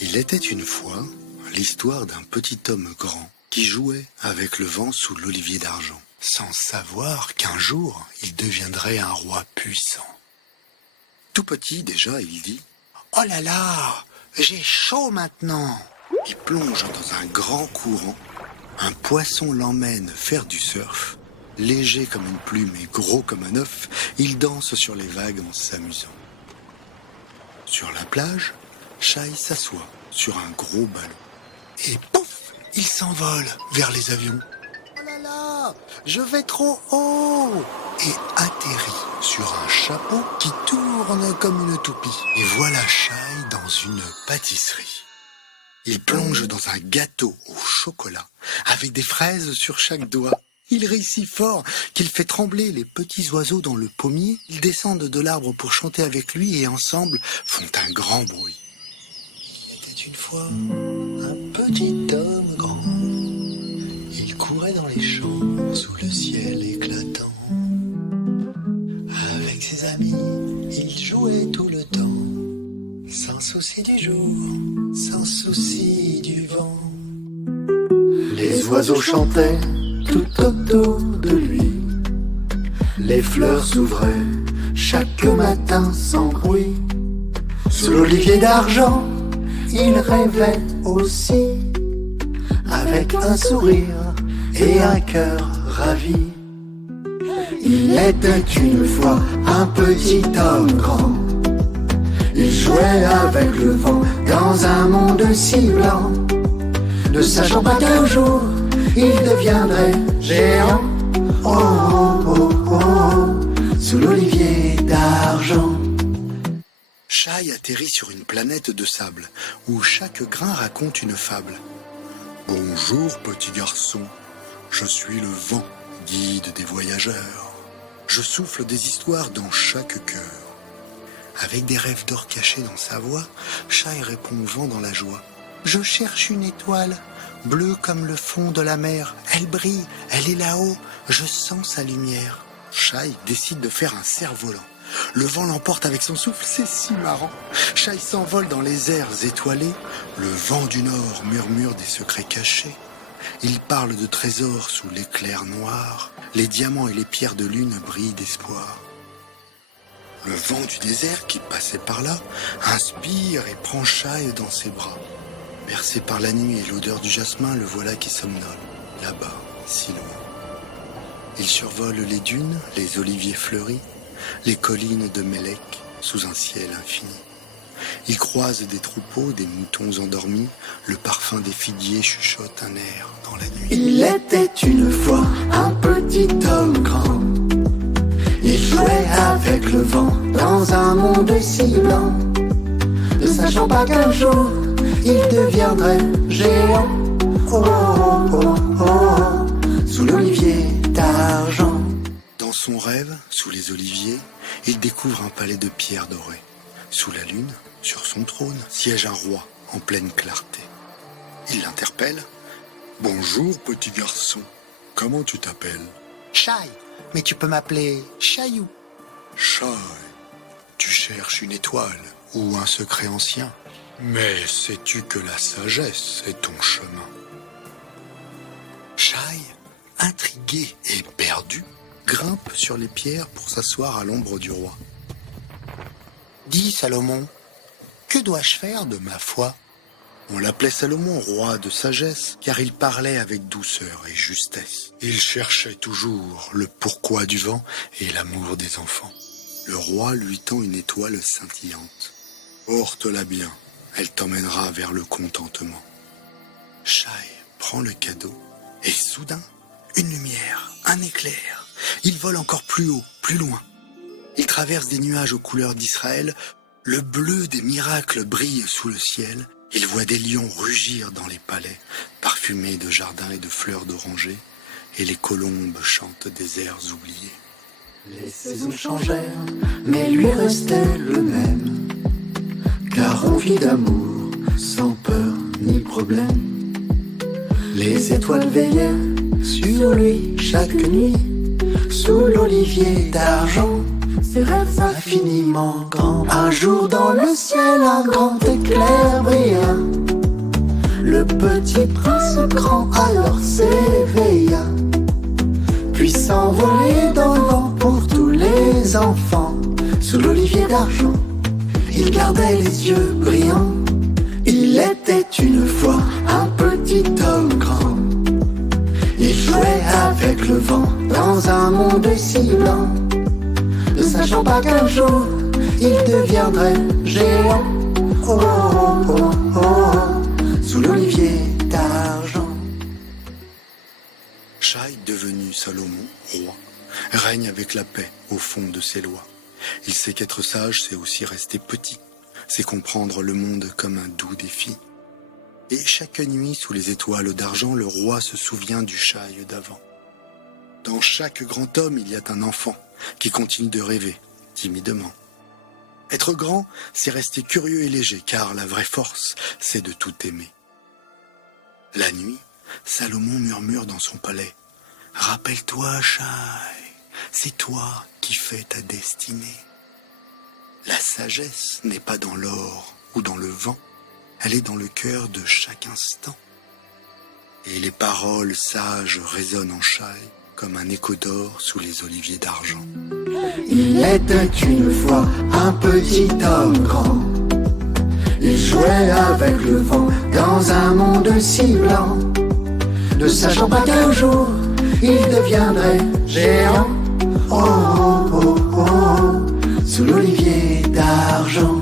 Il était une fois l'histoire d'un petit homme grand qui jouait avec le vent sous l'olivier d'argent, sans savoir qu'un jour il deviendrait un roi puissant. Tout petit déjà, il dit « Oh là là, j'ai chaud maintenant !» Il plonge dans un grand courant, un poisson l'emmène faire du surf. Léger comme une plume et gros comme un œuf, il danse sur les vagues en s'amusant. Sur la plage, Shai s'assoit sur un gros ballon. Et pouf, il s'envole vers les avions. Oh là là, je vais trop haut! Et atterrit sur un chapeau qui tourne comme une toupie. Et voilà Shai dans une pâtisserie. Il plonge dans un gâteau au chocolat avec des fraises sur chaque doigt. Il rit si fort qu'il fait trembler les petits oiseaux dans le pommier. Ils descendent de l'arbre pour chanter avec lui et ensemble font un grand bruit. Il était une fois un petit homme grand. Il courait dans les champs sous le ciel éclatant. Avec ses amis, il jouait tout le temps. Sans souci du jour, sans souci du vent. Les oiseaux chantaient tout autour de lui. Les fleurs s'ouvraient chaque matin sans bruit. Sous l'olivier d'argent, il rêvait aussi, avec un sourire et un cœur ravi. Il était une fois un petit homme grand. Il jouait avec le vent dans un monde si blanc, ne sachant pas qu'un jour il deviendrait géant. Oh, oh, oh, oh, sous l'olivier d'argent. Shai atterrit sur une planète de sable, où chaque grain raconte une fable. Bonjour petit garçon, je suis le vent, guide des voyageurs. Je souffle des histoires dans chaque cœur. Avec des rêves d'or cachés dans sa voix, Shai répond au vent dans la joie. Je cherche une étoile, bleue comme le fond de la mer. Elle brille, elle est là-haut, je sens sa lumière. Shai décide de faire un cerf-volant. Le vent l'emporte avec son souffle, c'est si marrant. Shai s'envole dans les airs étoilés. Le vent du nord murmure des secrets cachés. Il parle de trésors sous l'éclair noir. Les diamants et les pierres de lune brillent d'espoir. Le vent du désert qui passait par là inspire et prend Shai dans ses bras. Bercé par la nuit et l'odeur du jasmin, le voilà qui somnole, là-bas, si loin. Il survole les dunes, les oliviers fleuris, les collines de Mélec, sous un ciel infini. Il croise des troupeaux, des moutons endormis, le parfum des figuiers chuchote un air dans la nuit. Il était une fois un petit homme grand. Il jouait avec le vent dans un monde si blanc, ne sachant pas qu'un jour il deviendrait géant. Oh, oh, oh, oh, sous l'olivier d'argent. Dans son rêve, sous les oliviers, il découvre un palais de pierre dorée. Sous la lune, sur son trône, siège un roi en pleine clarté. Il l'interpelle. Bonjour petit garçon, comment tu t'appelles? Shai, mais tu peux m'appeler Chaillou. Shai, tu cherches une étoile ou un secret ancien? Mais sais-tu que la sagesse est ton chemin? Shai, intrigué et perdu, grimpe sur les pierres pour s'asseoir à l'ombre du roi. Dis Salomon, que dois-je faire de ma foi? On l'appelait Salomon, roi de sagesse, car il parlait avec douceur et justesse. Il cherchait toujours le pourquoi du vent et l'amour des enfants. Le roi lui tend une étoile scintillante. Porte-la bien, elle t'emmènera vers le contentement. Shai prend le cadeau et soudain, une lumière, un éclair. Il vole encore plus haut, plus loin. Il traverse des nuages aux couleurs d'Israël. Le bleu des miracles brille sous le ciel. Il voit des lions rugir dans les palais, parfumés de jardins et de fleurs d'oranger, et les colombes chantent des airs oubliés. Les saisons changèrent, mais lui restait le même, car on vit d'amour, sans peur ni problème. Les étoiles veillaient sur lui chaque nuit, sous l'olivier d'argent. ses rêves infiniment grands. Un jour dans le ciel, un grand éclair brilla. Le petit prince grand alors s'éveilla, puis s'envoler dans le vent pour tous les enfants. Sous l'olivier d'argent, il gardait les yeux brillants. Il était une fois un petit homme grand. Il jouait avec le vent dans un monde si blanc, ne sachant pas qu'un jour il deviendrait géant. Oh, oh, oh, oh, oh, sous l'olivier d'argent. Shai, devenu Salomon, roi, règne avec la paix au fond de ses lois. Il sait qu'être sage, c'est aussi rester petit, c'est comprendre le monde comme un doux défi. Et chaque nuit, sous les étoiles d'argent, le roi se souvient du Shai d'avant. Dans chaque grand homme, il y a un enfant qui continue de rêver, timidement. Être grand, c'est rester curieux et léger, car la vraie force, c'est de tout aimer. La nuit, Salomon murmure dans son palais. « Rappelle-toi, Shai, c'est toi qui fais ta destinée. La sagesse n'est pas dans l'or ou dans le vent, elle est dans le cœur de chaque instant. » Et les paroles sages résonnent en Shai comme un écho d'or sous les oliviers d'argent. Il était une fois un petit homme grand. Il jouait avec le vent dans un monde si blanc, ne sachant pas qu'un jour il deviendrait géant. Oh, oh, oh, oh, sous l'olivier d'argent.